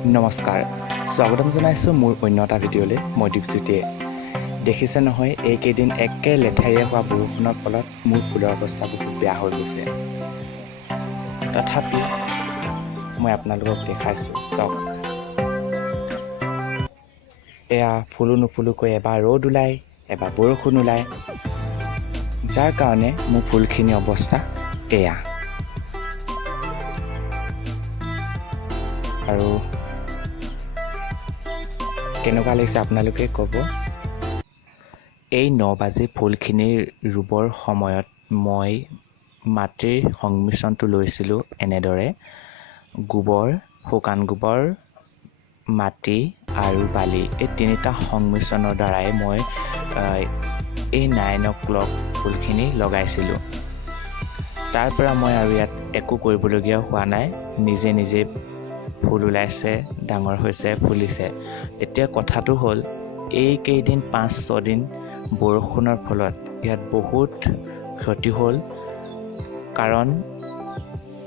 নমস্কাৰ, স্বাগতম জনাইছোঁ মোৰ অন্য এটা ভিডিঅ'লৈ। মই দীপজ্যোতিয়ে। দেখিছে নহয়, এইকেইদিন একে লেঠাৰীয়ে হোৱা বৰষুণৰ ফলত মোৰ ফুলৰ অৱস্থা বহুত বেয়া হৈ গৈছে। তথাপি মই আপোনালোকক দেখাইছোঁ, চাওক। এয়া ফুলো নুফুলোকৈ এবাৰ ৰ'দ ওলায়, এবাৰ বৰষুণ ওলায়, যাৰ কাৰণে মোৰ ফুলখিনিৰ অৱস্থা এয়া। আৰু কেনেকুৱা লাগিছে আপোনালোকে ক'ব। এই 9 বাজি ফুলখিনিৰ ৰুবৰ সময়ত মই মাটিৰ সংমিশ্ৰণটো লৈছিলোঁ এনেদৰে: গোবৰ, শুকান গোবৰ, মাটি আৰু বালি, এই তিনিটা সংমিশ্ৰণৰ দ্বাৰাই মই এই 9 o'clock ফুলখিনি লগাইছিলোঁ। তাৰ পৰা মই আৰু ইয়াত একো কৰিবলগীয়া হোৱা নাই। নিজে নিজে ফুল ওলাইছে, ডাঙৰ হৈছে, ফুলিছে। এতিয়া কথাটো হ'ল, এইকেইদিন 5-6 দিন বৰষুণৰ ফলত ইয়াত বহুত ক্ষতি হ'ল। কাৰণ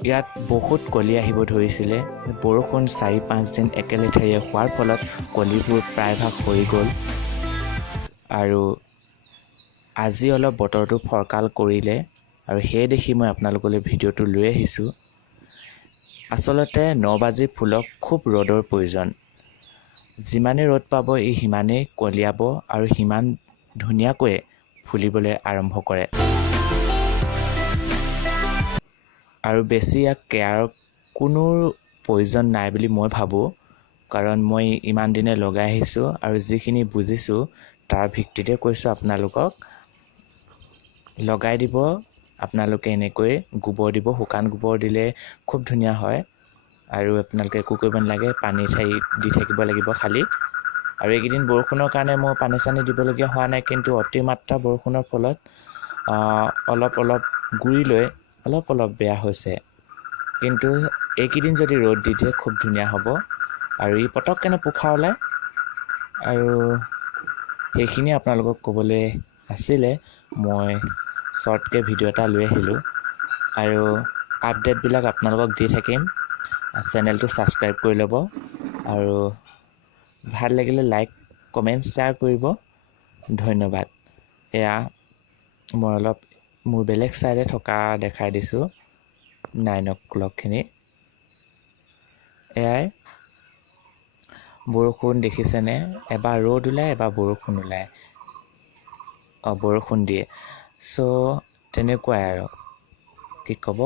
ইয়াত বহুত কলি আহিব ধৰিছিলে। বৰষুণ 4-5 দিন একেলেঠাৰিয়ে হোৱাৰ ফলত কলিবোৰ প্ৰায়ভাগ সৰি গ'ল। আৰু আজি অলপ বতৰটো ফৰকাল কৰিলে, আৰু সেই দেখি মই আপোনালোকলৈ ভিডিঅ'টো লৈ আহিছোঁ। আচলতে 9 বাজি ফুলক খুব ৰ'দৰ প্ৰয়োজন। যিমানেই ৰ'দ পাব, ই সিমানেই কলিয়াব আৰু সিমান ধুনীয়াকৈ ফুলিবলৈ আৰম্ভ কৰে। আৰু বেছি ইয়াক কেয়াৰৰ কোনো প্ৰয়োজন নাই বুলি মই ভাবোঁ। কাৰণ মই ইমান দিনে লগাই আহিছোঁ আৰু যিখিনি বুজিছোঁ তাৰ ভিত্তিতে কৈছোঁ আপোনালোকক। লগাই দিব আপোনালোকে এনেকৈ, গোবৰ দিব, শুকান গোবৰ দিলে খুব ধুনীয়া হয়। আৰু আপোনালোকে একো কৰিব নালাগে, পানী দি থাকিব লাগিব খালী। আৰু এইকেইদিন বৰষুণৰ কাৰণে মই পানী চানী দিবলগীয়া হোৱা নাই, কিন্তু অতিমাত্ৰা বৰষুণৰ ফলত অলপ গুৰি লৈ অলপ বেয়া হৈছে। কিন্তু এইকেইদিন যদি ৰ'দ দি দিয়ে খুব ধুনীয়া হ'ব, আৰু ই পটককেনে পোখা ওলায়। আৰু সেইখিনিয়ে আপোনালোকক ক'বলৈ আছিলে। মই শ্বৰ্টকৈ ভিডিঅ' এটা লৈ আহিলোঁ, আৰু আপডেটবিলাক আপোনালোকক দি থাকিম। চেনেলটো ছাবস্ক্ৰাইব কৰি ল'ব, আৰু ভাল লাগিলে লাইক, কমেণ্ট, শ্বেয়াৰ কৰিব। ধন্যবাদ। এয়া মই মোৰ বেলেগ ছাইডে থকা দেখাই দিছোঁ 9 o'clockখিনি। এয়াই বৰষুণ দেখিছেনে, এবাৰ ৰ'দ ওলায়, এবাৰ বৰষুণ ওলায়, বৰষুণ দিয়ে। চ' তেনেকুৱাই আৰু কি ক'ব।